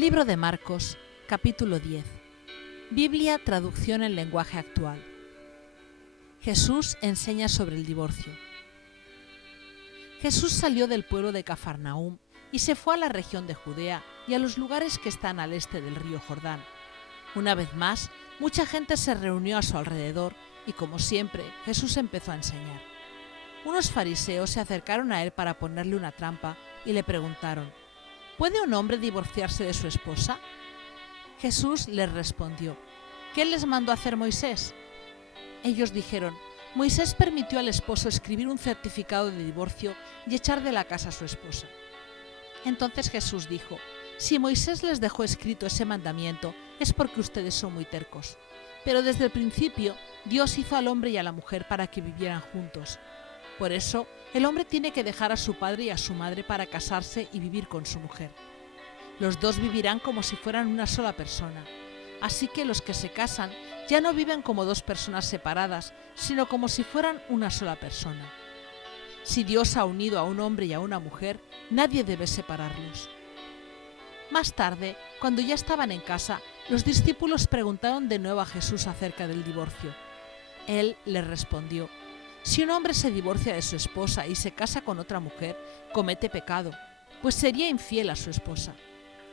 Libro de Marcos, capítulo 10. Biblia, traducción en lenguaje actual. Jesús enseña sobre el divorcio. Jesús salió del pueblo de Cafarnaúm y se fue a la región de Judea y a los lugares que están al este del río Jordán. Una vez más, mucha gente se reunió a su alrededor y, como siempre, Jesús empezó a enseñar. Unos fariseos se acercaron a él para ponerle una trampa y le preguntaron: ¿puede un hombre divorciarse de su esposa? Jesús les respondió: ¿qué les mandó hacer Moisés? Ellos dijeron: Moisés permitió al esposo escribir un certificado de divorcio y echar de la casa a su esposa. Entonces Jesús dijo: si Moisés les dejó escrito ese mandamiento, es porque ustedes son muy tercos. Pero desde el principio, Dios hizo al hombre y a la mujer para que vivieran juntos. Por eso, el hombre tiene que dejar a su padre y a su madre para casarse y vivir con su mujer. Los dos vivirán como si fueran una sola persona. Así que los que se casan ya no viven como dos personas separadas, sino como si fueran una sola persona. Si Dios ha unido a un hombre y a una mujer, nadie debe separarlos. Más tarde, cuando ya estaban en casa, los discípulos preguntaron de nuevo a Jesús acerca del divorcio. Él les respondió: si un hombre se divorcia de su esposa y se casa con otra mujer, comete pecado, pues sería infiel a su esposa.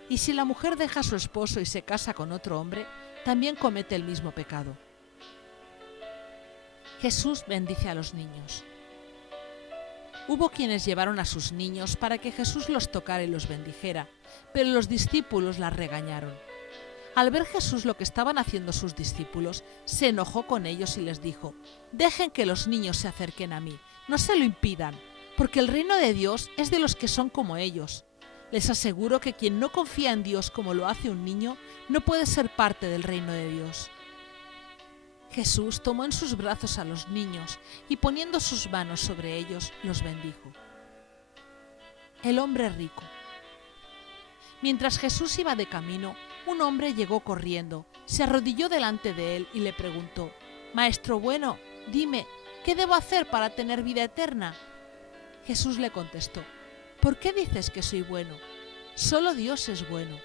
Y si la mujer deja a su esposo y se casa con otro hombre, también comete el mismo pecado. Jesús bendice a los niños. Hubo quienes llevaron a sus niños para que Jesús los tocara y los bendijera, pero los discípulos las regañaron. Al ver Jesús lo que estaban haciendo sus discípulos, se enojó con ellos y les dijo: dejen que los niños se acerquen a mí, no se lo impidan, porque el reino de Dios es de los que son como ellos. Les aseguro que quien no confía en Dios como lo hace un niño, no puede ser parte del reino de Dios. Jesús tomó en sus brazos a los niños y poniendo sus manos sobre ellos, los bendijo. El hombre rico. Mientras Jesús iba de camino, un hombre llegó corriendo, se arrodilló delante de él y le preguntó: Maestro bueno, dime, ¿qué debo hacer para tener vida eterna? Jesús le contestó: ¿por qué dices que soy bueno? Solo Dios es bueno.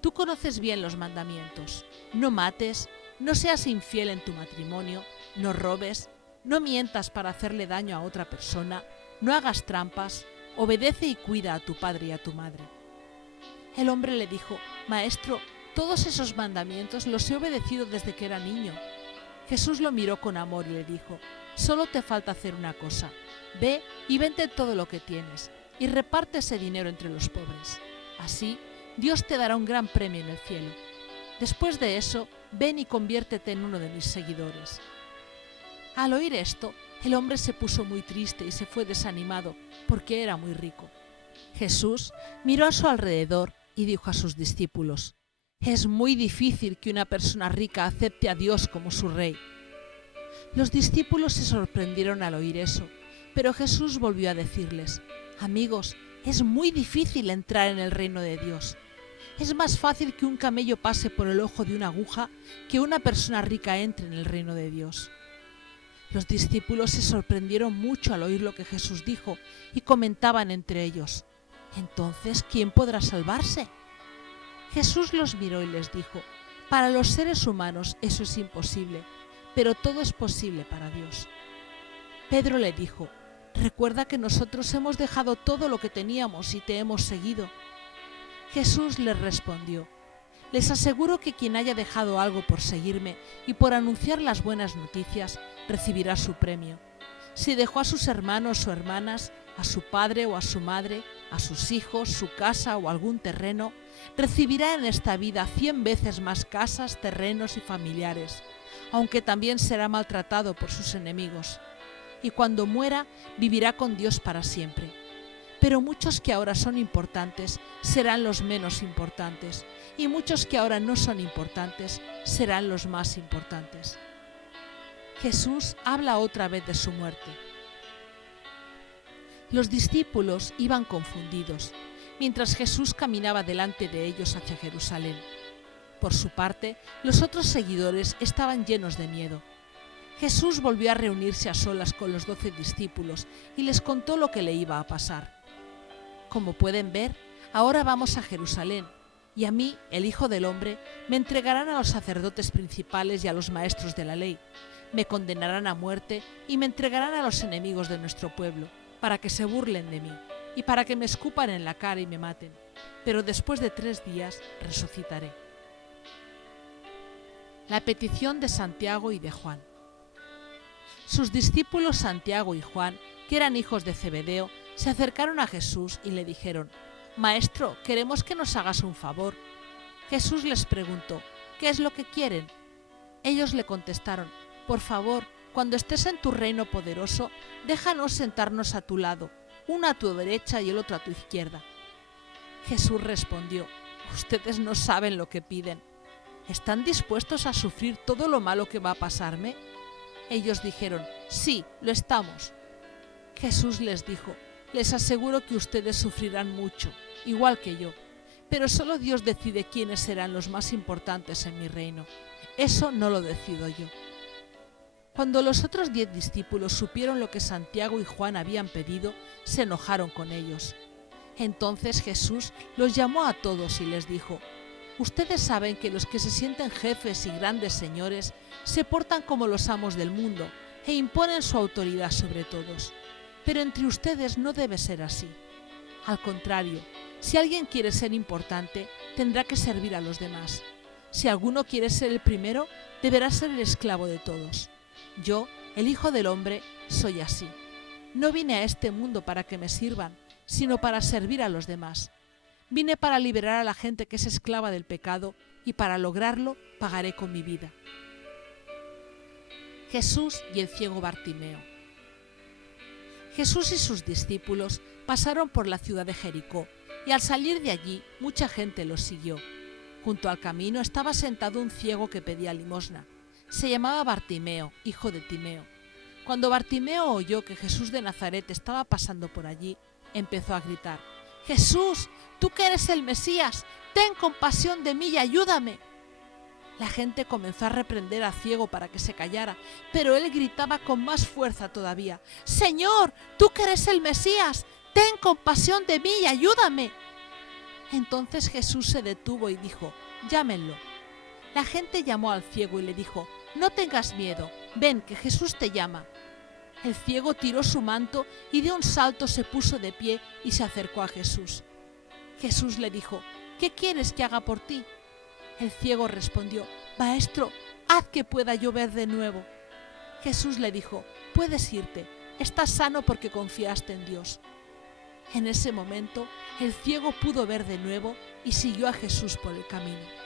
Tú conoces bien los mandamientos: no mates, no seas infiel en tu matrimonio, no robes, no mientas para hacerle daño a otra persona, no hagas trampas, obedece y cuida a tu padre y a tu madre. El hombre le dijo: Maestro, todos esos mandamientos los he obedecido desde que era niño. Jesús lo miró con amor y le dijo: solo te falta hacer una cosa. Ve y vende todo lo que tienes y reparte ese dinero entre los pobres. Así, Dios te dará un gran premio en el cielo. Después de eso, ven y conviértete en uno de mis seguidores. Al oír esto, el hombre se puso muy triste y se fue desanimado porque era muy rico. Jesús miró a su alrededor y dijo a sus discípulos: es muy difícil que una persona rica acepte a Dios como su rey. Los discípulos se sorprendieron al oír eso, pero Jesús volvió a decirles: amigos, es muy difícil entrar en el reino de Dios. Es más fácil que un camello pase por el ojo de una aguja que una persona rica entre en el reino de Dios. Los discípulos se sorprendieron mucho al oír lo que Jesús dijo y comentaban entre ellos: ¿entonces quién podrá salvarse? Jesús los miró y les dijo: para los seres humanos eso es imposible, pero todo es posible para Dios. Pedro le dijo: recuerda que nosotros hemos dejado todo lo que teníamos y te hemos seguido. Jesús les respondió: les aseguro que quien haya dejado algo por seguirme y por anunciar las buenas noticias, recibirá su premio. Si dejó a sus hermanos o hermanas, a su padre o a su madre, a sus hijos, su casa o algún terreno, recibirá en esta vida 100 veces más casas, terrenos y familiares, aunque también será maltratado por sus enemigos. Y cuando muera, vivirá con Dios para siempre. Pero muchos que ahora son importantes serán los menos importantes, y muchos que ahora no son importantes serán los más importantes. Jesús habla otra vez de su muerte. Los discípulos iban confundidos, mientras Jesús caminaba delante de ellos hacia Jerusalén. Por su parte, los otros seguidores estaban llenos de miedo. Jesús volvió a reunirse a solas con los 12 discípulos y les contó lo que le iba a pasar. Como pueden ver, ahora vamos a Jerusalén, Y a mí, el Hijo del Hombre, me entregarán a los sacerdotes principales y a los maestros de la ley. Me condenarán a muerte y me entregarán a los enemigos de nuestro pueblo, para que se burlen de mí y para que me escupan en la cara y me maten. Pero después de 3 días resucitaré. La petición de Santiago y de Juan. Sus discípulos Santiago y Juan, que eran hijos de Zebedeo, se acercaron a Jesús y le dijeron: «Maestro, queremos que nos hagas un favor». Jesús les preguntó: «¿Qué es lo que quieren?». Ellos le contestaron: «Por favor, cuando estés en tu reino poderoso, déjanos sentarnos a tu lado, uno a tu derecha y el otro a tu izquierda». Jesús respondió: «Ustedes no saben lo que piden. ¿Están dispuestos a sufrir todo lo malo que va a pasarme?». Ellos dijeron: «Sí, lo estamos». Jesús les dijo: «Les aseguro que ustedes sufrirán mucho, igual que yo, pero solo Dios decide quiénes serán los más importantes en mi reino. Eso no lo decido yo». Cuando los otros 10 discípulos supieron lo que Santiago y Juan habían pedido, se enojaron con ellos. Entonces Jesús los llamó a todos y les dijo: «Ustedes saben que los que se sienten jefes y grandes señores se portan como los amos del mundo e imponen su autoridad sobre todos. Pero entre ustedes no debe ser así. Al contrario, si alguien quiere ser importante, tendrá que servir a los demás. Si alguno quiere ser el primero, deberá ser el esclavo de todos. Yo, el Hijo del Hombre, soy así. No vine a este mundo para que me sirvan, sino para servir a los demás. Vine para liberar a la gente que es esclava del pecado y para lograrlo pagaré con mi vida». Jesús y el ciego Bartimeo. Jesús y sus discípulos pasaron por la ciudad de Jericó y al salir de allí mucha gente los siguió. Junto al camino estaba sentado un ciego que pedía limosna. Se llamaba Bartimeo, hijo de Timeo. Cuando Bartimeo oyó que Jesús de Nazaret estaba pasando por allí, empezó a gritar: «Jesús, tú que eres el Mesías, ten compasión de mí y ayúdame». La gente comenzó a reprender al ciego para que se callara, pero él gritaba con más fuerza todavía: «Señor, tú que eres el Mesías, ten compasión de mí y ayúdame». Entonces Jesús se detuvo y dijo: «Llámenlo». La gente llamó al ciego y le dijo: «No tengas miedo, ven, que Jesús te llama». El ciego tiró su manto y de un salto se puso de pie y se acercó a Jesús. Jesús le dijo: «¿Qué quieres que haga por ti?». El ciego respondió: «Maestro, haz que pueda yo ver de nuevo». Jesús le dijo: «Puedes irte, estás sano porque confiaste en Dios». En ese momento, el ciego pudo ver de nuevo y siguió a Jesús por el camino.